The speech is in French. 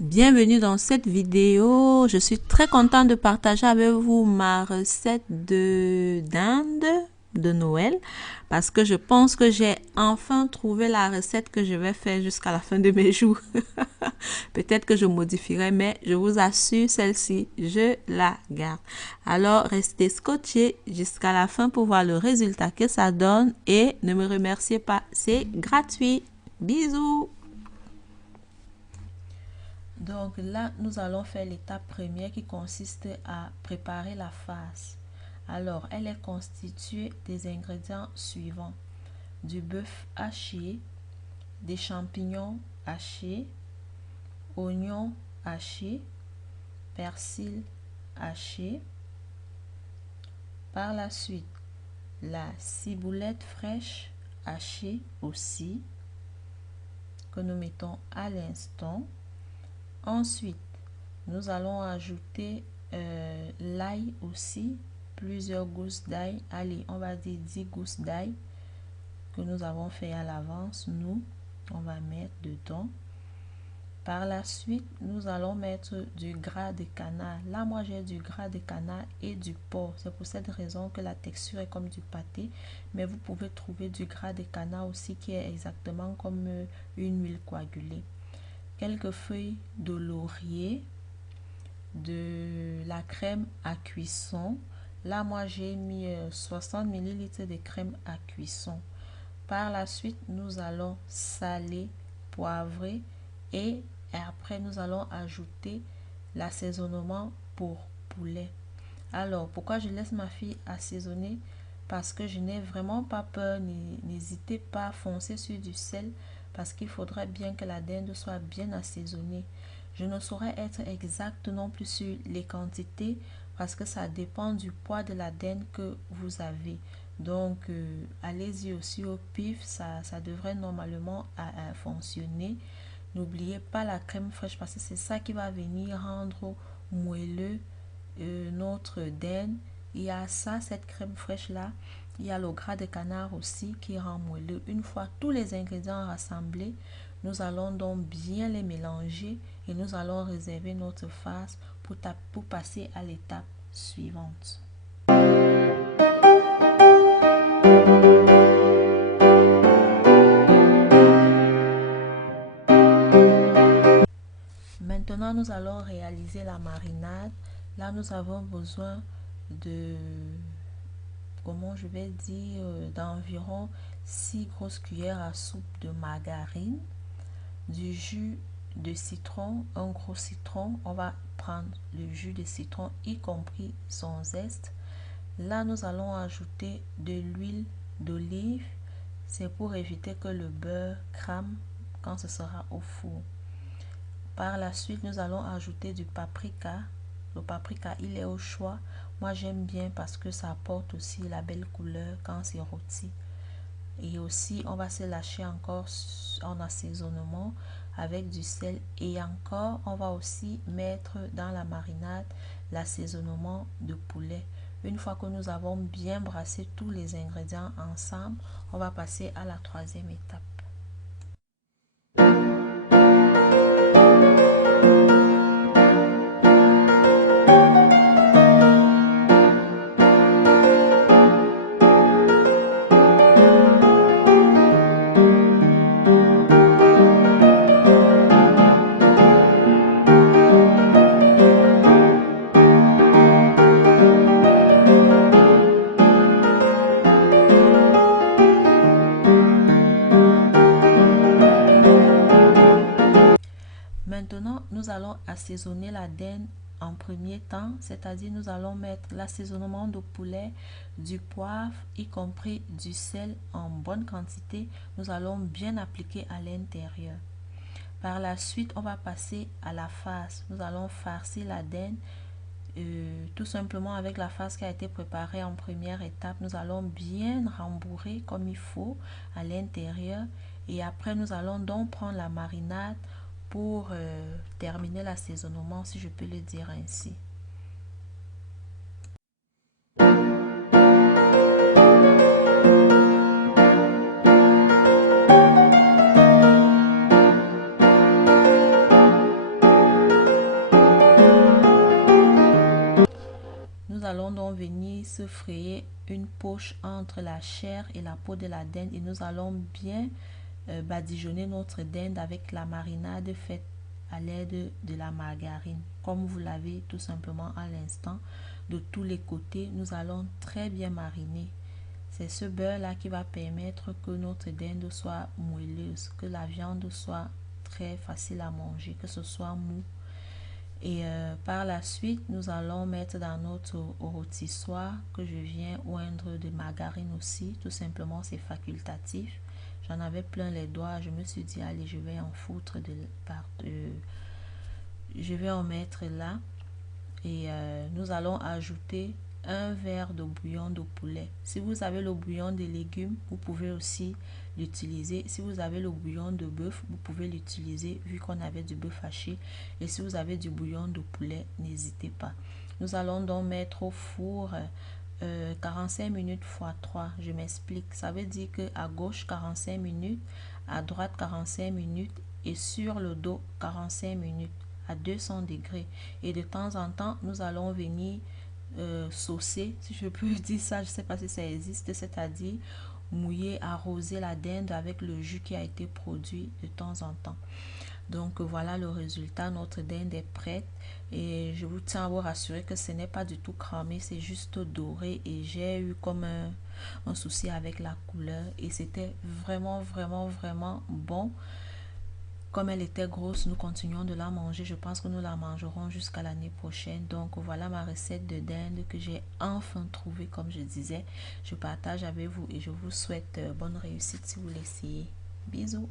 Bienvenue dans cette vidéo. Je suis très contente de partager avec vous ma recette de dinde de Noël parce que je pense que j'ai enfin trouvé la recette que je vais faire jusqu'à la fin de mes jours. Peut-être que je modifierai, mais je vous assure, celle-ci, je la garde. Alors, restez scotchés jusqu'à la fin pour voir le résultat que ça donne et ne me remerciez pas, c'est gratuit. Bisous! Donc là, nous allons faire l'étape première qui consiste à préparer la farce. Alors, elle est constituée des ingrédients suivants: du bœuf haché, des champignons hachés, oignons hachés, persil haché. Par la suite, la ciboulette fraîche hachée aussi, que nous mettons à l'instant. Ensuite, nous allons ajouter l'ail aussi, plusieurs gousses d'ail. Allez, on va dire 10 gousses d'ail que nous avons fait à l'avance. On va mettre dedans. Par la suite, nous allons mettre du gras de canard. Là, moi, j'ai du gras de canard et du porc. C'est pour cette raison que la texture est comme du pâté. Mais vous pouvez trouver du gras de canard aussi qui est exactement comme une huile coagulée. Quelques feuilles de laurier, de la crème à cuisson. Là, moi, j'ai mis 60 ml de crème à cuisson. Par la suite, nous allons saler, poivrer et après, nous allons ajouter l'assaisonnement pour poulet. Alors, pourquoi je laisse ma fille assaisonner? Parce que je n'ai vraiment pas peur. N'hésitez pas à foncer sur du sel parce qu'il faudrait bien que la dinde soit bien assaisonnée. Je ne saurais être exact non plus sur les quantités parce que ça dépend du poids de la dinde que vous avez. Donc, allez-y aussi au pif, ça devrait normalement fonctionner. N'oubliez pas la crème fraîche parce que c'est ça qui va venir rendre moelleux notre dinde. Il y a ça, cette crème fraîche là. Il y a le gras de canard aussi qui rend moelleux. Une fois tous les ingrédients rassemblés, nous allons donc bien les mélanger et nous allons réserver notre farce pour passer à l'étape suivante. Maintenant, nous allons réaliser la marinade. Là, nous avons besoin de, comment je vais dire, d'environ 6 grosses cuillères à soupe de margarine, du jus de citron, un gros citron. On va prendre le jus de citron, y compris son zeste. Là, nous allons ajouter de l'huile d'olive. C'est pour éviter que le beurre crame quand ce sera au four. Par la suite, nous allons ajouter du paprika. Le paprika, il est au choix. Moi, j'aime bien parce que ça apporte aussi la belle couleur quand c'est rôti. Et aussi, on va se lâcher encore en assaisonnement avec du sel. Et encore, on va aussi mettre dans la marinade l'assaisonnement de poulet. Une fois que nous avons bien brassé tous les ingrédients ensemble, on va passer à la troisième étape. Maintenant, nous allons assaisonner la dinde en premier temps, c'est-à-dire nous allons mettre l'assaisonnement de poulet, du poivre, y compris du sel en bonne quantité. Nous allons bien appliquer à l'intérieur. Par la suite, on va passer à la farce. Nous allons farcir la dinde tout simplement avec la farce qui a été préparée en première étape. Nous allons bien rembourrer comme il faut à l'intérieur et après nous allons donc prendre la marinade pour terminer l'assaisonnement, si je peux le dire ainsi. se frayer une poche entre la chair et la peau de la dinde et nous allons bien badigeonner notre dinde avec la marinade faite à l'aide de la margarine. Comme vous l'avez tout simplement à l'instant, de tous les côtés, nous allons très bien mariner. C'est ce beurre-là qui va permettre que notre dinde soit moelleuse, que la viande soit très facile à manger, que ce soit mou. Et par la suite, nous allons mettre dans notre rôtissoir que je viens oindre de margarine aussi. Tout simplement, c'est facultatif. J'en avais plein les doigts. Je me suis dit, allez, je vais en foutre je vais en mettre là. Et nous allons ajouter un verre de bouillon de poulet. Si vous avez le bouillon de légumes, vous pouvez aussi l'utiliser. Si vous avez le bouillon de bœuf, vous pouvez l'utiliser vu qu'on avait du bœuf haché. Et si vous avez du bouillon de poulet, n'hésitez pas. Nous allons donc mettre au four 45 minutes x 3. Je m'explique. Ça veut dire que à gauche 45 minutes, à droite 45 minutes et sur le dos 45 minutes à 200 degrés. Et de temps en temps, nous allons venir saucer, si je peux dire ça, je ne sais pas si ça existe, c'est-à-dire mouiller, arroser la dinde avec le jus qui a été produit de temps en temps. Donc voilà le résultat, notre dinde est prête et je vous tiens à vous rassurer que ce n'est pas du tout cramé, c'est juste doré et j'ai eu comme un souci avec la couleur et c'était vraiment bon. Comme elle était grosse, nous continuons de la manger. Je pense que nous la mangerons jusqu'à l'année prochaine. Donc voilà ma recette de dinde que j'ai enfin trouvée, comme je disais. Je partage avec vous et je vous souhaite bonne réussite si vous l'essayez. Bisous.